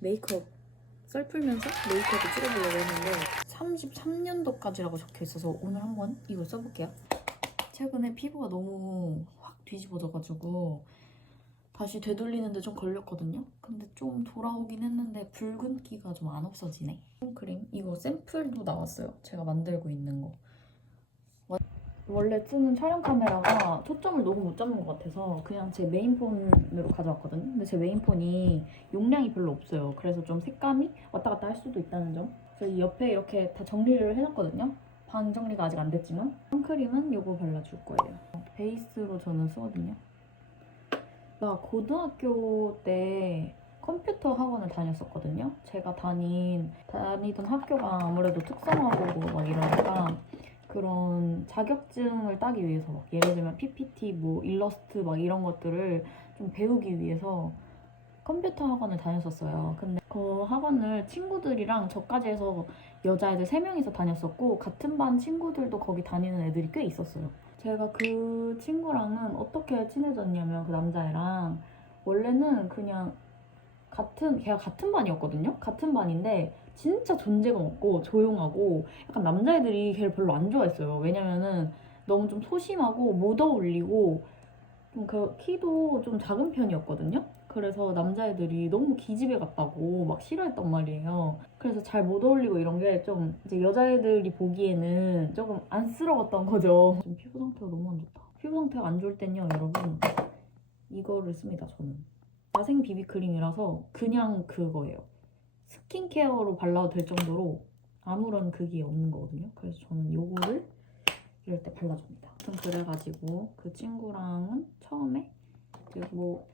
메이크업 썰 풀면서 메이크업을 찍어보려고 했는데 33년도까지라고 적혀있어서 오늘 한번 이걸 써볼게요. 최근에 피부가 너무 확 뒤집어져가지고 다시 되돌리는데 좀 걸렸거든요. 근데 좀 돌아오긴 했는데 붉은기가 좀 안 없어지네. 크림 이거 샘플도 나왔어요. 제가 만들고 있는 거. 원래 쓰는 촬영 카메라가 초점을 너무 못 잡는 것 같아서 그냥 제 메인폰으로 가져왔거든요. 근데 제 메인폰이 용량이 별로 없어요. 그래서 좀 색감이 왔다 갔다 할 수도 있다는 점. 그래서 이 옆에 이렇게 다 정리를 해놨거든요. 반 정리가 아직 안 됐지만 선크림은 이거 발라줄 거예요. 베이스로 저는 쓰거든요. 나 고등학교 때 컴퓨터 학원을 다녔었거든요. 제가 다니던 학교가 아무래도 특성화고고 막 이러니까 그런 자격증을 따기 위해서 막 예를 들면 PPT, 뭐 일러스트 막 이런 것들을 좀 배우기 위해서 컴퓨터 학원을 다녔었어요. 근데 그 학원을 친구들이랑 저까지 해서 여자애들 3명이서 다녔었고 같은 반 친구들도 거기 다니는 애들이 꽤 있었어요. 제가 그 친구랑은 어떻게 친해졌냐면 그 남자애랑 원래는 그냥 걔가 같은 반이었거든요? 같은 반인데 진짜 존재감 없고 조용하고 약간 남자애들이 걔를 별로 안 좋아했어요. 왜냐면은 너무 좀 소심하고 못 어울리고 좀 그 키도 좀 작은 편이었거든요? 그래서 남자애들이 너무 기집애 같다고 막 싫어했단 말이에요. 그래서 잘 못 어울리고 이런 게 좀 이제 여자애들이 보기에는 조금 안쓰러웠던 거죠. 지금 피부 상태가 너무 안 좋다. 피부 상태가 안 좋을 땐요, 여러분. 이거를 씁니다, 저는. 자생 비비크림이라서 그냥 그거예요. 스킨케어로 발라도 될 정도로 아무런 그게 없는 거거든요. 그래서 저는 요거를 이럴 때 발라줍니다. 그래가지고 그 친구랑은 처음에 뭐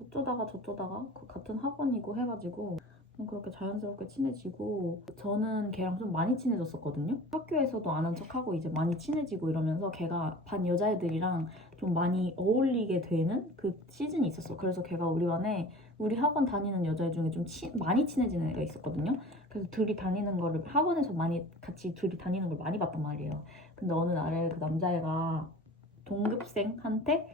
어쩌다가 저쩌다가 그 같은 학원이고 해가지고 그렇게 자연스럽게 친해지고 저는 걔랑 좀 많이 친해졌었거든요. 학교에서도 아는 척하고 이제 많이 친해지고 이러면서 걔가 반 여자애들이랑 좀 많이 어울리게 되는 그 시즌이 있었어. 그래서 걔가 우리 반에 우리 학원 다니는 여자애 중에 좀 많이 친해지는 애가 있었거든요. 그래서 둘이 다니는 거를 학원에서 많이 같이 둘이 다니는 걸 많이 봤단 말이에요. 근데 어느 날에 그 남자애가 동급생한테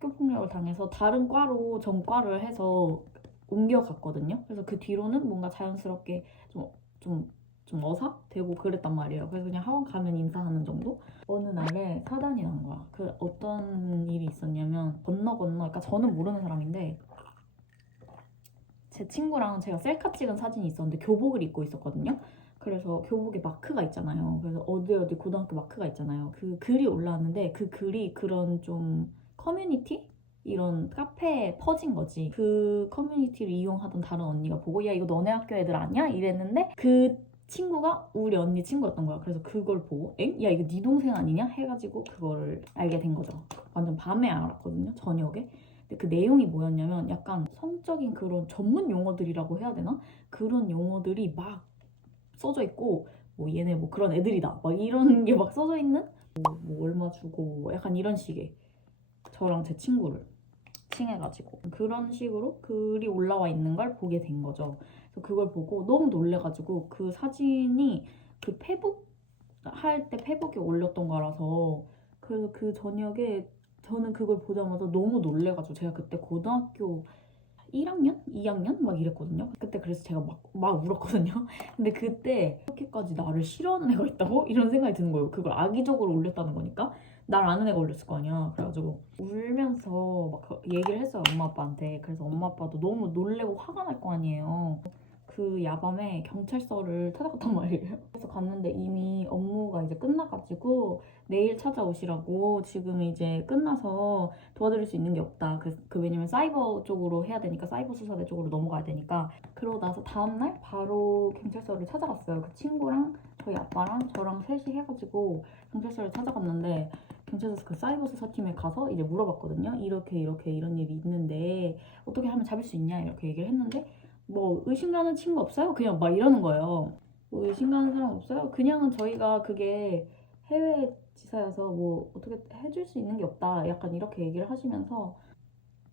학교폭력을 당해서 다른 과로 전과를 해서 옮겨갔거든요. 그래서 그 뒤로는 뭔가 자연스럽게 좀 어사되고 그랬단 말이에요. 그래서 그냥 학원 가면 인사하는 정도? 어느 날에 사단이 난 거야. 그 어떤 일이 있었냐면 그러니까 저는 모르는 사람인데 제 친구랑 제가 셀카 찍은 사진이 있었는데 교복을 입고 있었거든요. 그래서 교복에 마크가 있잖아요. 그래서 어디 고등학교 마크가 있잖아요. 그 글이 올라왔는데 그 글이 그런 좀 커뮤니티? 이런 카페에 퍼진 거지. 그 커뮤니티를 이용하던 다른 언니가 보고 야 이거 너네 학교 애들 아니야? 이랬는데 그 친구가 우리 언니 친구였던 거야. 그래서 그걸 보고 엥? 야 이거 네 동생 아니냐? 해가지고 그거를 알게 된 거죠. 완전 밤에 알았거든요. 저녁에. 근데 그 내용이 뭐였냐면 약간 성적인 그런 전문 용어들이라고 해야 되나? 그런 용어들이 막 써져 있고 뭐 얘네 뭐 그런 애들이다 막 이런 게 막 써져 있는 뭐 얼마 주고 뭐 약간 이런 식의 저랑 제 친구를 칭해가지고 그런 식으로 글이 올라와 있는 걸 보게 된 거죠. 그래서 그걸 보고 너무 놀래가지고 그 사진이 그 페북 할 때 페북에 올렸던 거라서 그래서 그 저녁에 저는 그걸 보자마자 너무 놀래가지고 제가 그때 고등학교 1학년? 2학년? 막 이랬거든요. 그때 그래서 제가 막 울었거든요. 근데 그때 이렇게까지 나를 싫어하는 애가 있다고? 이런 생각이 드는 거예요. 그걸 악의적으로 올렸다는 거니까. 날 아는 애가 올렸을 거 아니야. 그래가지고 울면서 막 얘기를 했어요. 엄마 아빠한테. 그래서 엄마 아빠도 너무 놀래고 화가 날 거 아니에요. 그 야밤에 경찰서를 찾아갔단 말이에요. 그래서 갔는데 이미 업무가 이제 끝나가지고 내일 찾아오시라고 지금 이제 끝나서 도와드릴 수 있는 게 없다. 왜냐면 사이버 쪽으로 해야 되니까 사이버 수사대 쪽으로 넘어가야 되니까 그러고 나서 다음날 바로 경찰서를 찾아갔어요. 그 친구랑 저희 아빠랑 저랑 셋이 해가지고 경찰서를 찾아갔는데 경찰서 그 사이버 수사팀에 가서 이제 물어봤거든요. 이렇게 이런 일이 있는데 어떻게 하면 잡을 수 있냐 이렇게 얘기를 했는데 뭐 의심가는 친구 없어요? 그냥 막 이러는 거예요. 뭐 의심가는 사람 없어요? 그냥은 저희가 그게 해외 지사여서 뭐 어떻게 해줄 수 있는 게 없다. 약간 이렇게 얘기를 하시면서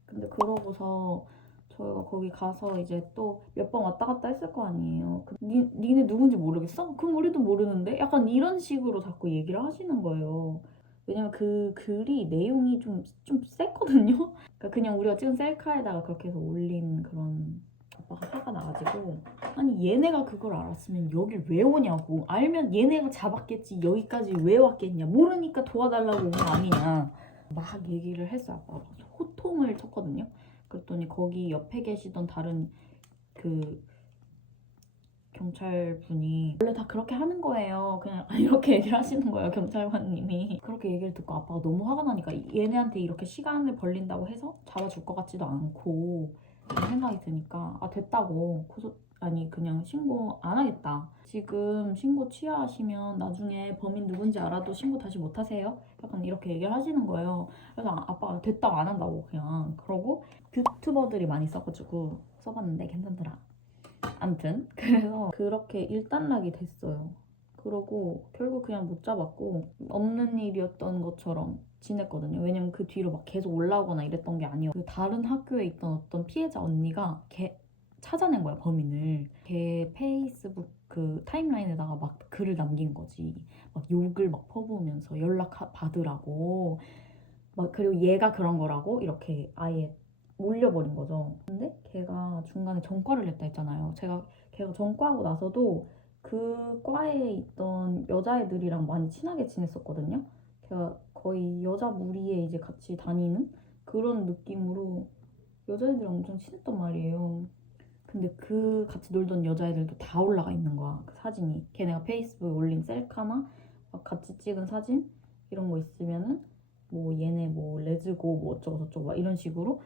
근데 그러고서 저희가 거기 가서 이제 또 몇 번 왔다 갔다 했을 거 아니에요. 니네 누군지 모르겠어? 그럼 우리도 모르는데? 약간 이런 식으로 자꾸 얘기를 하시는 거예요. 왜냐면 그 글이 내용이 좀 셌거든요? 그러니까 그냥 우리가 찍은 셀카에다가 그렇게 해서 올린 그런 아빠가 화가 나가지고 아니 얘네가 그걸 알았으면 여길 왜 오냐고 알면 얘네가 잡았겠지 여기까지 왜 왔겠냐 모르니까 도와달라고 온 거 아니냐 막 얘기를 했어요. 아빠가 호통을 쳤거든요. 그랬더니 거기 옆에 계시던 다른 그 경찰분이 원래 다 그렇게 하는 거예요. 그냥 이렇게 얘기를 하시는 거예요. 경찰관님이. 그렇게 얘기를 듣고 아빠가 너무 화가 나니까 얘네한테 이렇게 시간을 벌린다고 해서 잡아줄 것 같지도 않고 그런 생각이 드니까 아 됐다고 그냥 신고 안 하겠다. 지금 신고 취하하시면 나중에 범인 누군지 알아도 신고 다시 못 하세요? 약간 이렇게 얘기를 하시는 거예요. 그래서 아빠가 됐다고 안 한다고 그냥 그러고 유튜버들이 많이 써가지고 써봤는데 괜찮더라. 암튼 그래서 그렇게 일단락이 됐어요. 그러고 결국 그냥 못 잡았고 없는 일이었던 것처럼 지냈거든요. 왜냐면 그 뒤로 막 계속 올라오거나 이랬던 게 아니었고 그 다른 학교에 있던 어떤 피해자 언니가 걔 찾아낸 거야 범인을. 걔 페이스북 그 타임라인에다가 막 글을 남긴 거지. 막 욕을 막 퍼부으면서 연락 받으라고 막 그리고 얘가 그런 거라고 이렇게 아예 몰려버린 거죠. 근데 걔가 중간에 전과를 냈다 했잖아요. 걔가 전과하고 나서도 그 과에 있던 여자애들이랑 많이 친하게 지냈었거든요. 걔가 거의 여자 무리에 이제 같이 다니는 그런 느낌으로 여자애들이랑 엄청 친했단 말이에요. 근데 그 같이 놀던 여자애들도 다 올라가 있는 거야. 그 사진이. 걔네가 페이스북에 올린 셀카나 막 같이 찍은 사진 이런 거 있으면은 뭐 얘네 뭐 레즈고 뭐 어쩌고 저쩌고 막 이런 식으로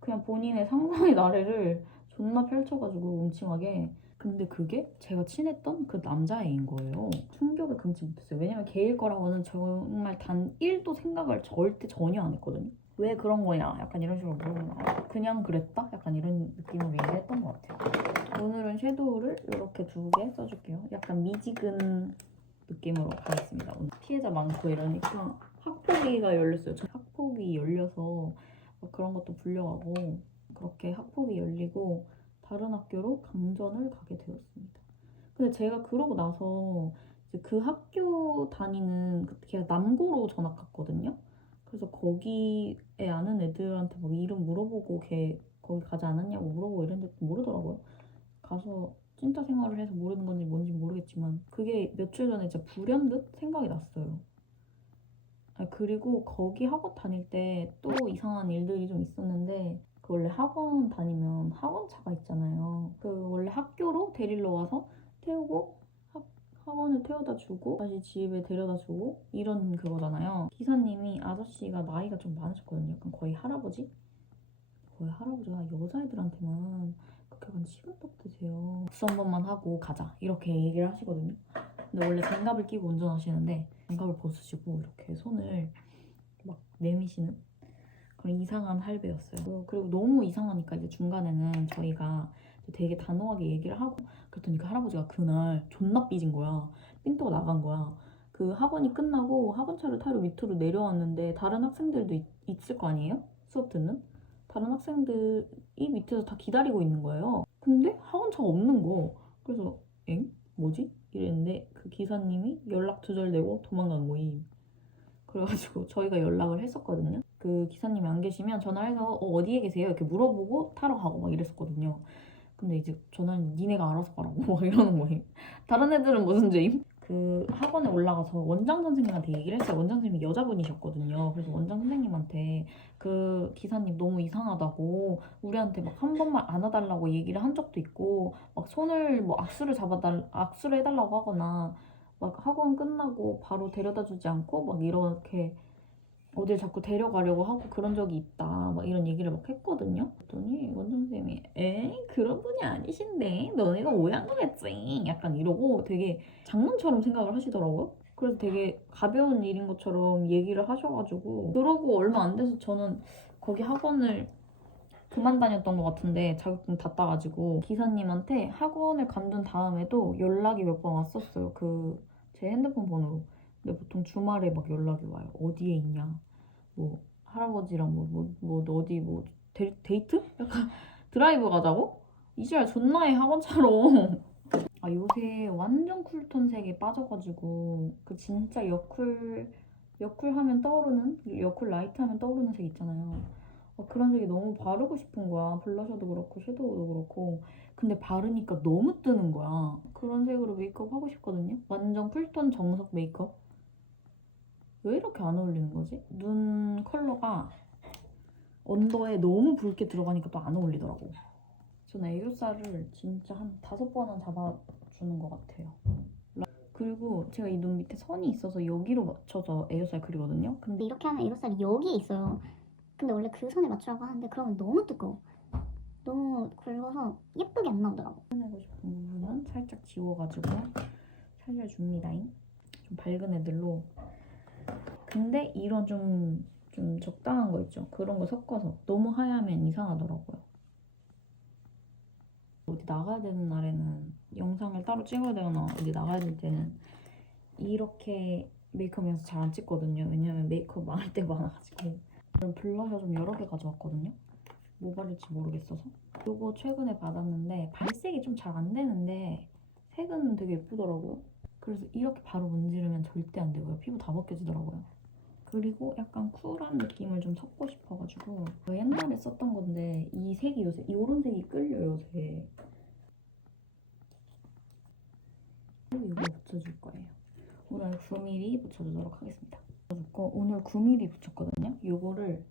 그냥 본인의 상상의 나래를 존나 펼쳐가지고 음침하게. 근데 그게 제가 친했던 그 남자애인 거예요. 충격을 금치 못했어요. 왜냐면 걔일 거라고는 정말 단 1도 생각을 전혀 안 했거든요. 왜 그런 거냐 약간 이런 식으로 물어보면 그냥 그랬다? 약간 이런 느낌으로 얘기했던 것 같아요. 오늘은 섀도우를 이렇게 2개 써줄게요. 약간 미지근 느낌으로 가겠습니다. 오늘 피해자 많고 이러니까 학폭위가 열렸어요. 저 학폭위 열려서 그런 것도 불려가고 그렇게 학폭이 열리고 다른 학교로 강전을 가게 되었습니다. 근데 제가 그러고 나서 이제 그 학교 다니는 걔가 남고로 전학 갔거든요. 그래서 거기에 아는 애들한테 막 이름 물어보고 걔 거기 가지 않았냐고 물어보고 이랬는데 모르더라고요. 가서 진짜 생활을 해서 모르는 건지 뭔지 모르겠지만 그게 며칠 전에 진짜 불현듯 생각이 났어요. 그리고 거기 학원 다닐 때 또 이상한 일들이 좀 있었는데 그 원래 학원 다니면 학원차가 있잖아요. 그 원래 학교로 데리러 와서 태우고 학원을 태워다 주고 다시 집에 데려다 주고 이런 그거잖아요. 기사님이 아저씨가 나이가 좀 많으셨거든요. 약간 거의 할아버지? 거의 할아버지가 여자애들한테만 그렇게 약간 식은떡 드세요. 국수 한 번만 하고 가자 이렇게 얘기를 하시거든요. 근데 원래 장갑을 끼고 운전하시는데 장갑을 벗으시고 이렇게 손을 막 내미시는 그런 이상한 할배였어요. 그리고 너무 이상하니까 이제 중간에는 저희가 되게 단호하게 얘기를 하고 그랬더니 그 할아버지가 그날 존나 삐진 거야. 삔또가 나간 거야. 그 학원이 끝나고 학원차를 타러 밑으로 내려왔는데 다른 학생들도 있을 거 아니에요? 수업 듣는? 다른 학생들이 밑에서 다 기다리고 있는 거예요. 근데 학원차가 없는 거. 그래서 엥? 뭐지? 이랬는데 그 기사님이 연락 두절되고 도망간 거임. 그래가지고 저희가 연락을 했었거든요. 그 기사님이 안 계시면 전화해서 어디에 계세요? 이렇게 물어보고 타러 가고 막 이랬었거든요. 근데 이제 전화는 니네가 알아서 가라고 막 이러는 거예요. 다른 애들은 무슨 죄임? 그 학원에 올라가서 원장 선생님한테 얘기를 했어요. 원장 선생님이 여자분이셨거든요. 그래서 원장 선생님한테 그 기사님 너무 이상하다고 우리한테 막 한 번만 안아달라고 얘기를 한 적도 있고 막 손을 뭐 악수를 해달라고 하거나 막 학원 끝나고 바로 데려다 주지 않고 막 이렇게 어딜 자꾸 데려가려고 하고 그런 적이 있다 막 이런 얘기를 막 했거든요. 그랬더니 원장 선생님이 그런 분이 아니신데 너네가 오해한 거겠지 약간 이러고 되게 장난처럼 생각을 하시더라고요. 그래서 되게 가벼운 일인 것처럼 얘기를 하셔가지고 그러고 얼마 안 돼서 저는 거기 학원을 그만 다녔던 것 같은데 자격증 다 따가지고 기사님한테 학원을 관둔 다음에도 연락이 몇 번 왔었어요. 제 핸드폰 번호로. 근데 보통 주말에 막 연락이 와요. 어디에 있냐? 뭐 할아버지랑 너 어디 뭐 데이트? 약간 드라이브 가자고? 이제야 존나의 학원차로. 요새 완전 쿨톤색에 빠져가지고 그 진짜 여쿨 하면 떠오르는 여쿨 라이트 하면 떠오르는 색 있잖아요. 그런 색이 너무 바르고 싶은 거야. 블러셔도 그렇고 섀도우도 그렇고. 근데 바르니까 너무 뜨는 거야. 그런 색으로 메이크업 하고 싶거든요. 완전 쿨톤 정석 메이크업. 왜 이렇게 안 어울리는 거지? 눈 컬러가 언더에 너무 붉게 들어가니까 또 안 어울리더라고. 저는 애교살을 진짜 한 5번은 잡아주는 것 같아요. 그리고 제가 이 눈 밑에 선이 있어서 여기로 맞춰서 애교살 그리거든요. 근데 이렇게 하면 애교살이 여기에 있어요. 근데 원래 그 선에 맞추라고 하는데 그러면 너무 두꺼워. 너무 굵어서 예쁘게 안 나오더라고. 표현하고 싶은 부분은 살짝 지워가지고 살려줍니다잉. 좀 밝은 애들로. 근데 이런 좀 적당한 거 있죠. 그런 거 섞어서 너무 하얗면 이상하더라고요. 어디 나가야 되는 날에는 영상을 따로 찍어야 되거나 어디 나가야 될 때는 이렇게 메이크업에서 잘 안 찍거든요. 왜냐면 메이크업 망할 때가 많아가지고. 그럼 블러셔 좀 여러 개 가져왔거든요. 뭐 바를지 모르겠어서. 이거 최근에 받았는데 발색이 좀 잘 안 되는데 색은 되게 예쁘더라고요. 그래서 이렇게 바로 문지르면 절대 안 되고요. 피부 다 벗겨지더라고요. 그리고 약간 쿨한 느낌을 좀 섞고 싶어가지고 옛날에 썼던 건데 이 색이 요새 이런 색이 끌려요 요새. 그리고 이거 붙여줄 거예요. 오늘 9mm 붙여주도록 하겠습니다. 오늘 9mm 붙였거든요. 이거를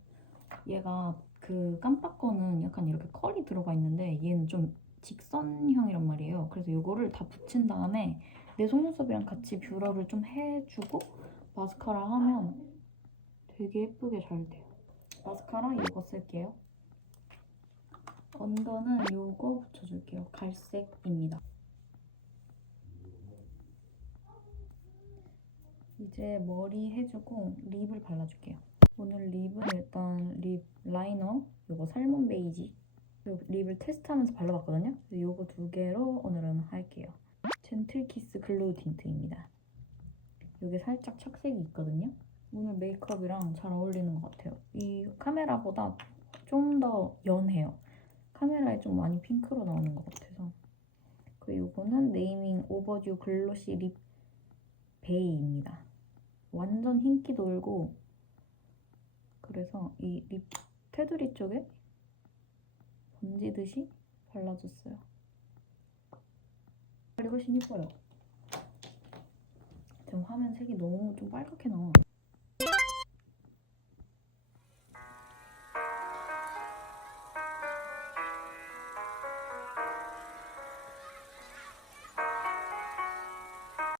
얘가 그 깜빡 거는 약간 이렇게 컬이 들어가 있는데 얘는 좀 직선형이란 말이에요. 그래서 이거를 다 붙인 다음에 내 속눈썹이랑 같이 뷰러를 좀 해주고 마스카라 하면 되게 예쁘게 잘 돼요. 마스카라 이거 쓸게요. 언더는 이거 붙여줄게요. 갈색입니다. 이제 머리 해주고 립을 발라줄게요. 오늘 립은 일단 립 라이너 이거 살몬 베이지 이 립을 테스트하면서 발라봤거든요. 이거 2개로 오늘은 할게요. 젠틀키스 글로우 틴트입니다. 이게 살짝 착색이 있거든요. 오늘 메이크업이랑 잘 어울리는 것 같아요. 이 카메라보다 좀 더 연해요. 카메라에 좀 많이 핑크로 나오는 것 같아서. 그리고 이거는 네이밍 오버듀 글로시 립 베이입니다. 완전 흰기 돌고 그래서 이 립 테두리 쪽에 번지듯이 발라줬어요. 그리고 훨씬 예뻐요. 지금 화면 색이 너무 좀 빨갛게 나와.